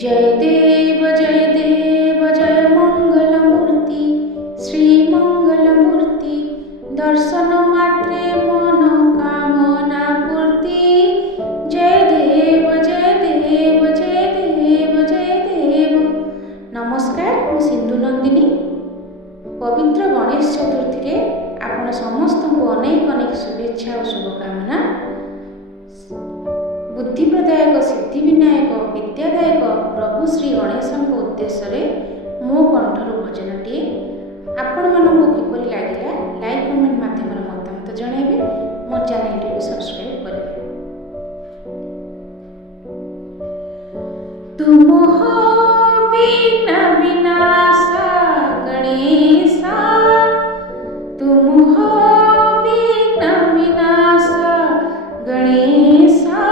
जय देव जय मंगलमूर्ति श्री मंगलमूर्ति दर्शन मात्रे मनोकामना पूर्ति। जय देव जय देव जय देव जय देव। नमस्कार, मु सिंधु नंदिनी। पवित्र गणेश चतुर्थी रे आपण समस्त को अनेक अनेक शुभेच्छा और शुभकामना। बुद्धि प्रदायक सिद्धि विनायक विद्यादायक प्रभु श्री गणेश उद्देश्य मो कंठर भजनटी आपण मानक किपरि लागिला लाइक कमेंट माध्यम मतामत जणाइबे। मो चैनल को सब्सक्राइब करेंगे। तुम हो विघ्न विनाशा गणेशा, तुम हो विघ्न विनाशा गणेशा,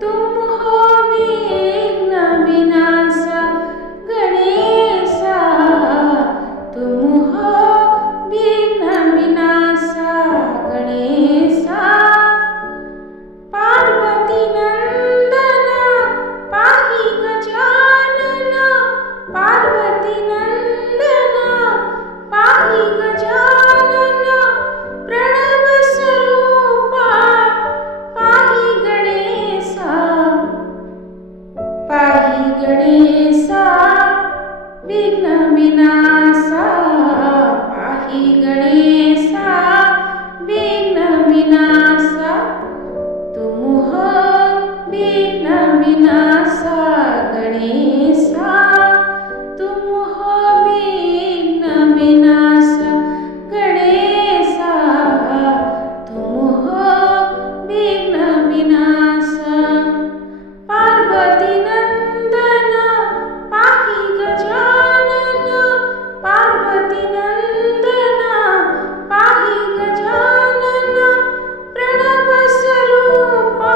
तुम हो विघ्न विनाशा गणेशा, तुम हो विघ्न विनाशा गणेशा। पार्वती नंदन पाहि गजानन, पार्वती नंदन पाहि गजानन, प्रणव स्वरूपा पाहि गणेशा, पाहि गणेशा विघ्न विनाशा, पाहि गणेशा विघ्न विनाशा। तुम हो विघ्न विनाशा गणेशा, तुम हो विघ्न विनाशा गणेशा, तुम हो विघ्न विनाशा। पार्वती नंदन पाहि गजानन, पार्वती नंदन पाहि गजानन, प्रणव स्वरूपा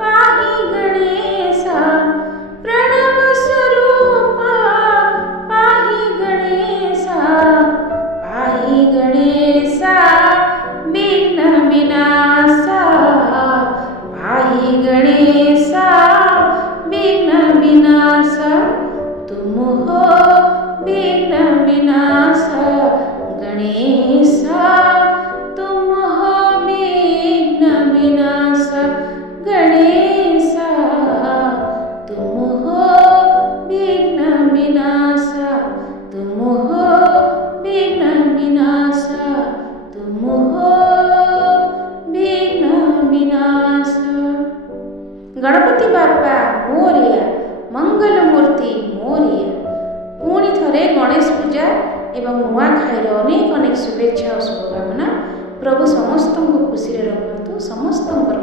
पाहि गणेशा, प्रणव स्वरूपा पाहि गणेशा, पाहि गणेशा विघ्न विनाशा, पाहि गणेशा विघ्न विनाशा। तुम हो विघ्न विनाशा गणेशा, तुम हो विघ्न विनाशा गणेशा, तुम हो विघ्न विनाशा, तुम हो विघ्न विनाशा, तुम हो विघ्न विनाशा। गणपति बाप्पा मोरिया, मंगलमूर्ति मोरिया। पुणी थरे गणेश पूजा एवं नुआखाईर अनेक अनेक शुभेच्छा और शुभकामना। प्रभु समस्त खुशी रखु, समस्त मन